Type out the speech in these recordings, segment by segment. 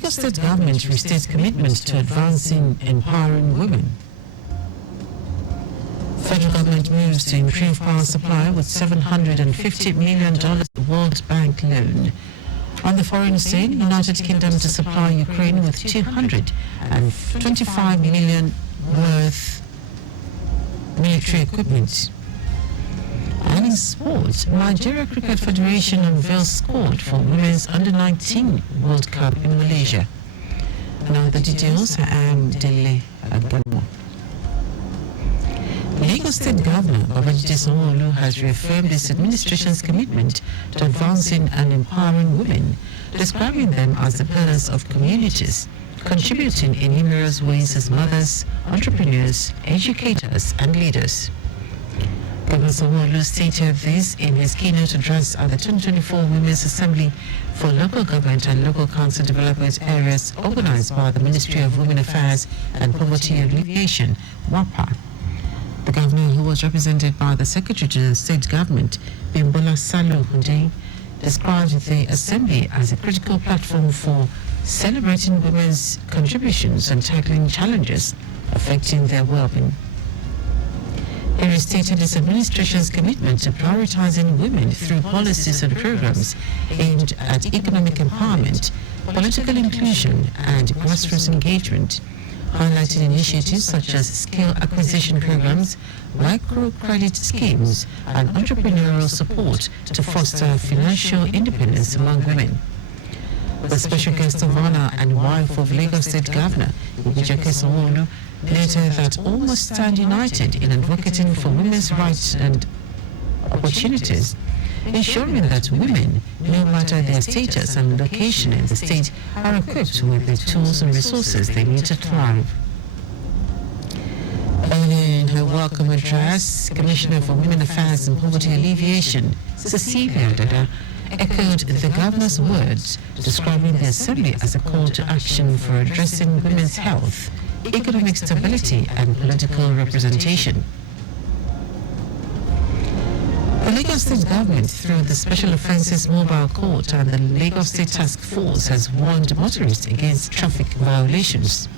Lagos State government restates commitment to advancing empowering women. Federal government moves to improve power supply with $750 million World Bank loan. On the foreign scene, United Kingdom to supply Ukraine with $225 million worth military equipment. And in sports, Nigeria Cricket Federation unveils squad for Women's Under-19 World Cup in Malaysia. Now the details, I am Dele Agadumo. Lagos State Governor Babajide Sanwo-Olu has reaffirmed his administration's commitment to advancing and empowering women, describing them as the pillars of communities, contributing in numerous ways as mothers, entrepreneurs, educators, and leaders. Governor Sanwo-Olu stated this in his keynote address at the 2024 Women's Assembly for Local Government and Local Council Development Areas organized by the Ministry of Women Affairs and Poverty Alleviation, WAPA. The governor, who was represented by the Secretary to the State Government, Bimbola Salo Hunde, described the Assembly as a critical platform for celebrating women's contributions and tackling challenges affecting their well-being. He restated his administration's commitment to prioritizing women through policies and programs aimed at economic empowerment, political inclusion, and grassroots engagement, highlighting initiatives such as skill acquisition programs, microcredit schemes, and entrepreneurial support to foster financial independence among women. The special guest of honor and wife of Lagos State Governor, Babajide Sanwo-Olu, noted that all must stand united in advocating for women's rights and opportunities, ensuring that women, no matter their status and location in the state, are equipped with the tools and resources they need to thrive. Earlier in her welcome address, Commissioner for Women Affairs and Poverty Alleviation, Cecilia Dada, echoed the governor's words, describing the Assembly as a call to action for addressing women's health, economic stability, and political representation. The Lagos State Government, through the Special Offences Mobile Court and the Lagos State Task Force, has warned motorists against traffic violations.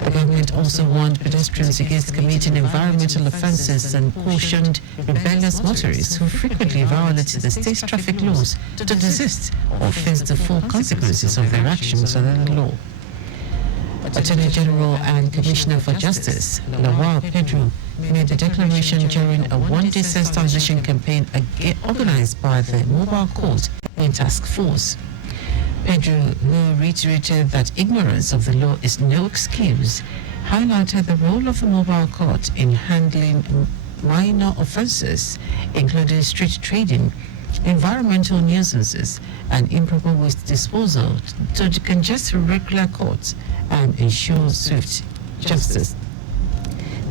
The government also warned pedestrians against committing environmental offences and cautioned rebellious motorists who frequently violate the state's traffic laws to desist or face the full consequences of their actions under the law. Attorney General and Commissioner for Justice, Lawal Pedro, made the declaration during a one-day sensitization campaign organized by the Mobile Court and Task Force. Pedro, who reiterated that ignorance of the law is no excuse, highlighted the role of the Mobile Court in handling minor offences, including street trading, environmental nuisances, and improper waste disposal, to decongest regular courts and ensure swift justice.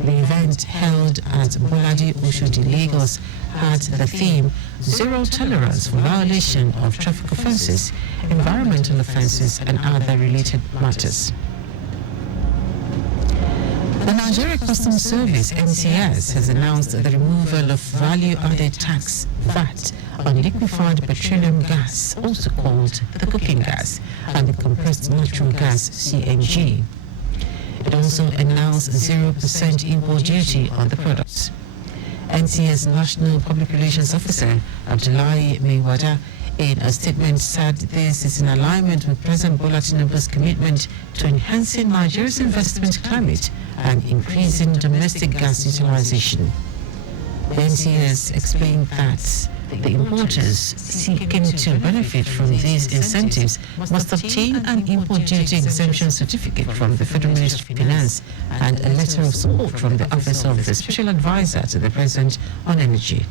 The event, held at Bolade Oshodi, Lagos, had the theme Zero Tolerance for Violation of Traffic Offences, Environmental Offences, and Other Related Matters. The Nigeria Customs Service, NCS, has announced the removal of value-added tax, VAT, on liquefied petroleum gas, also called the cooking gas, and the compressed natural gas, CNG. It also announced 0% import duty on the products. NCS National Public Relations Officer Abdullahi Mewada, in a statement, said this is in alignment with President Bola Tinubu's commitment to enhancing Nigeria's investment climate and increasing domestic gas utilization. The NCS explained that the importers seeking to benefit from these incentives must obtain an import duty exemption certificate from the Federal Ministry of Finance and a letter of support from the Office of the Special Advisor to the President on Energy.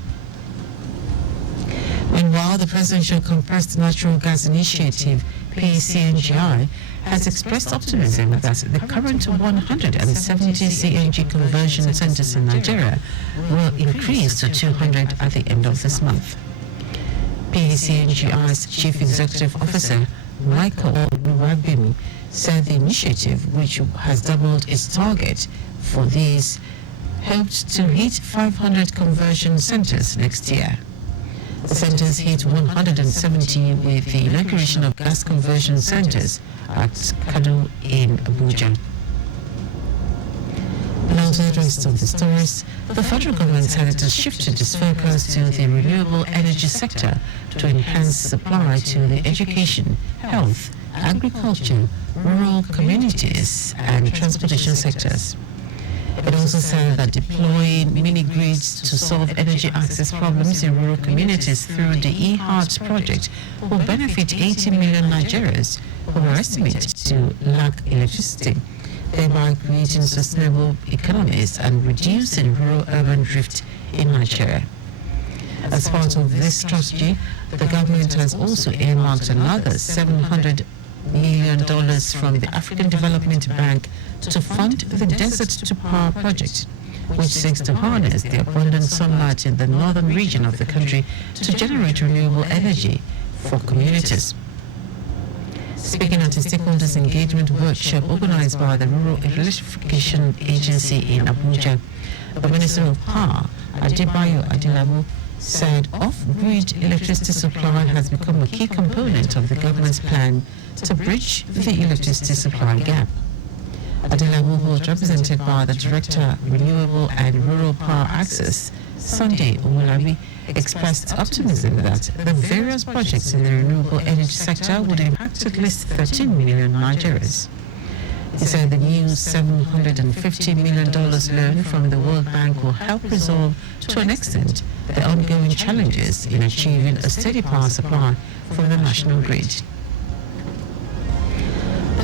Meanwhile, the Presidential Compressed Natural Gas Initiative, PCNGI, has expressed optimism that the current 170 CNG conversion centers in Nigeria will increase to 200 at the end of this month. PCNGI's Chief Executive Officer, Michael Oluwabimi, said the initiative, which has doubled its target for these, helped to hit 500 conversion centers next year. The The centers hit 170 with the inauguration of gas conversion centers at Kano in Abuja. Now to the rest of the stories, the federal government has shifted its focus to the renewable energy sector to enhance supply to the education, health, agriculture, rural communities and transportation sectors. It also said that deploying mini-grids to solve energy access problems in rural communities through the e-Heart project will benefit 80 million Nigerians who are estimated to lack electricity, thereby creating sustainable economies and reducing rural-urban drift in Nigeria. As part of this strategy, the government has also earmarked another $700 million from the African Development Bank to fund the Desert to Power project, which seeks to harness the abundant sunlight in the northern region of the country to generate renewable energy for communities. Speaking at a stakeholders engagement workshop organized by the Rural Electrification Agency in Abuja, the Minister of Power, Adebayo Adelabu, said off-grid electricity supply has become a key component of the government's plan to bridge the electricity supply gap. Adelabu, who was represented by the Director, Renewable and Rural Power Access, Sunday Owolabi, expressed optimism that the various projects in the renewable energy sector would impact at least 13 million Nigerians. He said the new $750 million loan from the World Bank will help resolve, to an extent, the ongoing challenges in achieving a steady power supply from the national grid.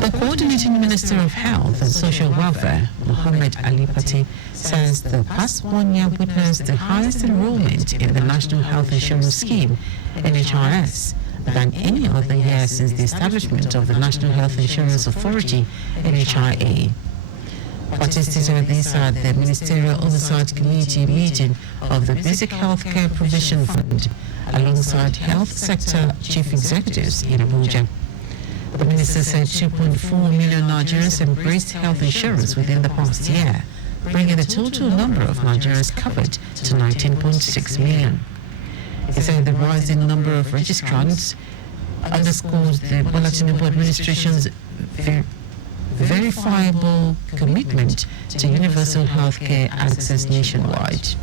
The Coordinating Minister of Health and Social Welfare, Mohammed Ali Pate, says the past 1 year witnessed the highest enrollment in the National Health Insurance Scheme, NHIS, than any other year since the establishment of the National Health Insurance Authority, NHIA. Pate stated this at the Ministerial Oversight Committee meeting of the Basic Healthcare Provision Fund, alongside health sector chief executives in Abuja. The minister said 2.4 million Nigerians embraced health insurance within the past year, bringing the total number of Nigerians covered to 19.6 million. He said the rising number of registrants underscored the Bola Tinubu administration's verifiable commitment to universal healthcare access nationwide.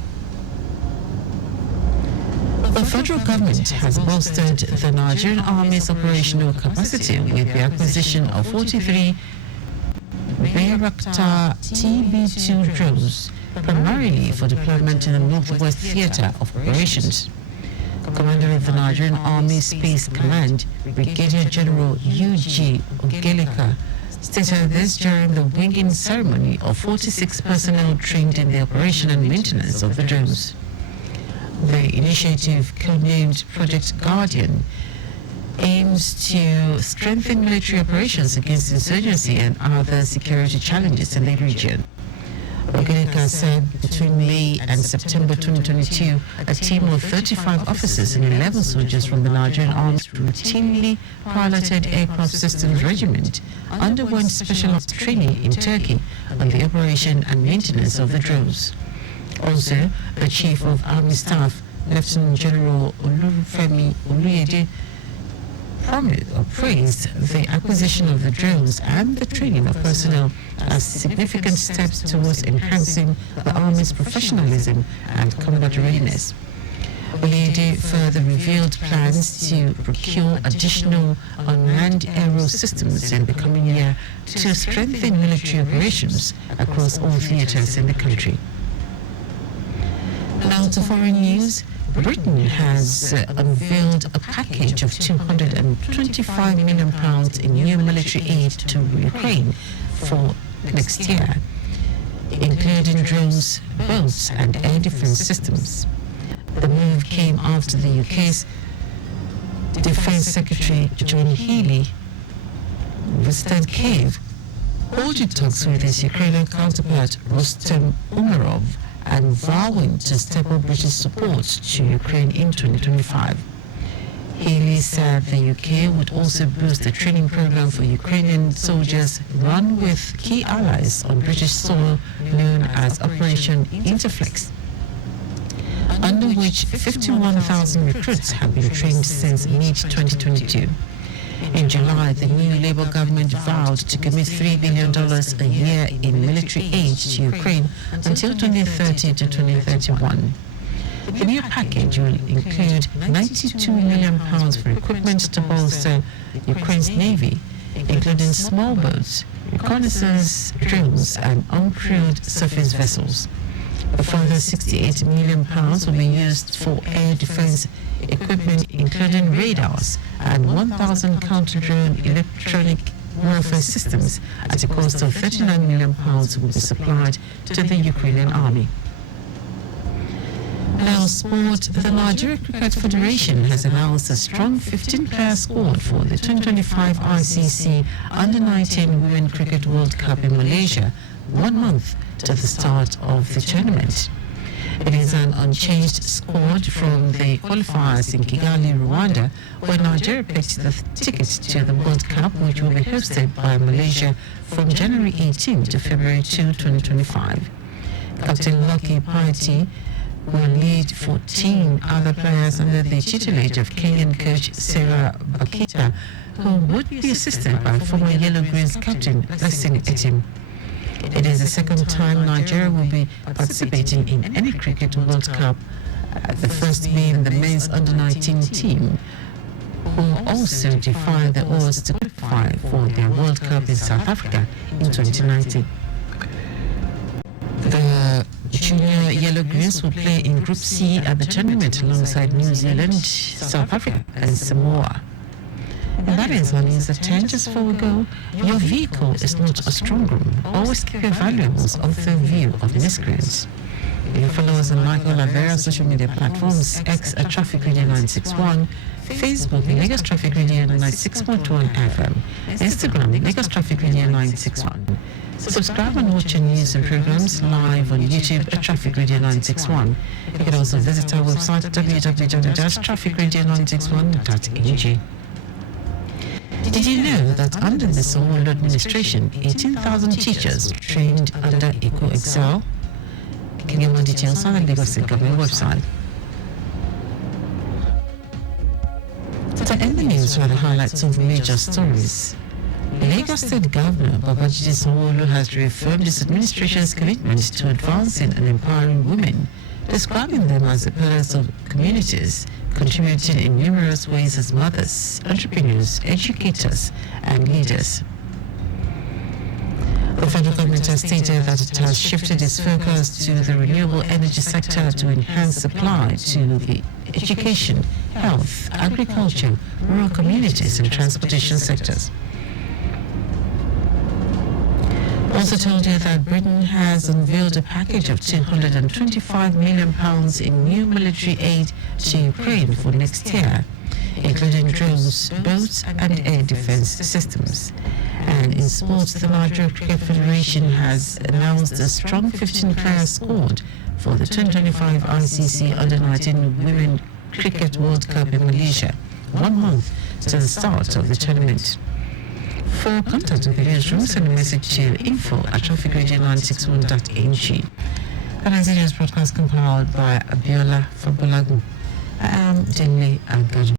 The federal government has bolstered the Nigerian Army's operational capacity with the acquisition of 43 Bayraktar TB2 drones, primarily for deployment in the Northwest Theatre of Operations. Commander of the Nigerian Army Space Command, Brigadier General U.G. Ogeleka, stated this during the winging ceremony of 46 personnel trained in the operation and maintenance of the drones. The initiative, codenamed Project Guardian, aims to strengthen military operations against insurgency and other security challenges in the region. Ogeleka said between May and September 2022, a team of 35 officers and 11 soldiers from the Nigerian Army's routinely piloted aircraft systems regiment underwent special ops training in Turkey on the operation and maintenance of the drones. Also, the Chief of Army Staff, Lieutenant General Olufemi Oluyede, praised the acquisition of the drones and the training of personnel as significant steps towards enhancing the Army's professionalism and combat readiness. Oluyede further revealed plans to procure additional unmanned aerial systems in the coming year to strengthen military operations across all theatres in the country. Now to foreign news. Britain has unveiled a package of £225 million in new military aid to Ukraine for next year, including drones, boats and air defense systems. The move came after the UK's Defense Secretary John Healey visited Kiev, holding talks with his Ukrainian counterpart Rustem Umerov and vowing to step up British support to Ukraine in 2025. Healey said the UK would also boost the training program for Ukrainian soldiers run with key allies on British soil known as Operation Interflex. under which 51,000 recruits have been trained since mid-2022. In July, the new Labour government vowed to commit $3 billion a year in military aid to Ukraine until 2030 to 2031. The new package will include £92 million for equipment to bolster Ukraine's navy, including small boats, reconnaissance drones, and uncrewed surface vessels. A further £68 million will be used for air defense equipment, including radars and 1,000 counter-drone electronic warfare systems at a cost of £39 million will be supplied to the Ukrainian army. Now, sport. The Nigeria Cricket Federation has announced a strong 15-player squad for the 2025 ICC Under-19 Women Cricket World Cup in Malaysia, 1 month to the start of the tournament. It is an unchanged squad from the qualifiers in Kigali, Rwanda, where Nigeria picked the ticket to the World Cup, which will be hosted by Malaysia from January 18 to February 2, 2025. Captain Lucky Piety will lead 14 other players under the tutelage of Kenyan coach Sarah Bakita, who would be assisted by former Yellow Greens captain Blessing Etim. It is the second time Nigeria will be participating in any Cricket World Cup, the first being the men's under-19 team, who also defied the odds to qualify for their World Cup in South Africa in 2019. The Junior Yellow Greens will play in Group C at the tournament alongside New Zealand, South Africa and Samoa. And that is on News at 10. Just before we go, your vehicle is not a strong room. Always keep your valuables off the view of miscreants. You can follow us on all our various social media platforms: X at Traffic Radio 961, Facebook Lagos Traffic Radio 96.1 FM, Instagram Lagos Traffic Radio 961. Subscribe and watch your news and programs live on YouTube at Traffic Radio 961. You can also visit our website at www.trafficradio961.ng. Did you know that under the Sanwo-Olu administration, 18,000 teachers were trained under Eco Excel? You can get more details on the Lagos State Government website. To end the news are the highlights of major stories. Lagos State Governor Babajide Sanwo-Olu has reaffirmed his administration's commitment to advancing and empowering women, describing them as the pillars of communities, contributing in numerous ways as mothers, entrepreneurs, educators, and leaders. The federal government has stated that it has shifted its focus to the renewable energy sector to enhance supply to the education, health, agriculture, rural communities, and transportation sectors. Also told you that Britain has unveiled a package of £225 million in new military aid to Ukraine for next year, including drones, boats, and air defense systems. And in sports, the Nigeria Cricket Federation has announced a strong 15-player squad for the 2025 ICC Under-19 Women Cricket World Cup in Malaysia, 1 month to the start of the tournament. For contact with the newsroom, send a message to info@trafficradio961.ng. That is the news broadcast compiled by Abiola Fabulagu. I am Dele Agadumo.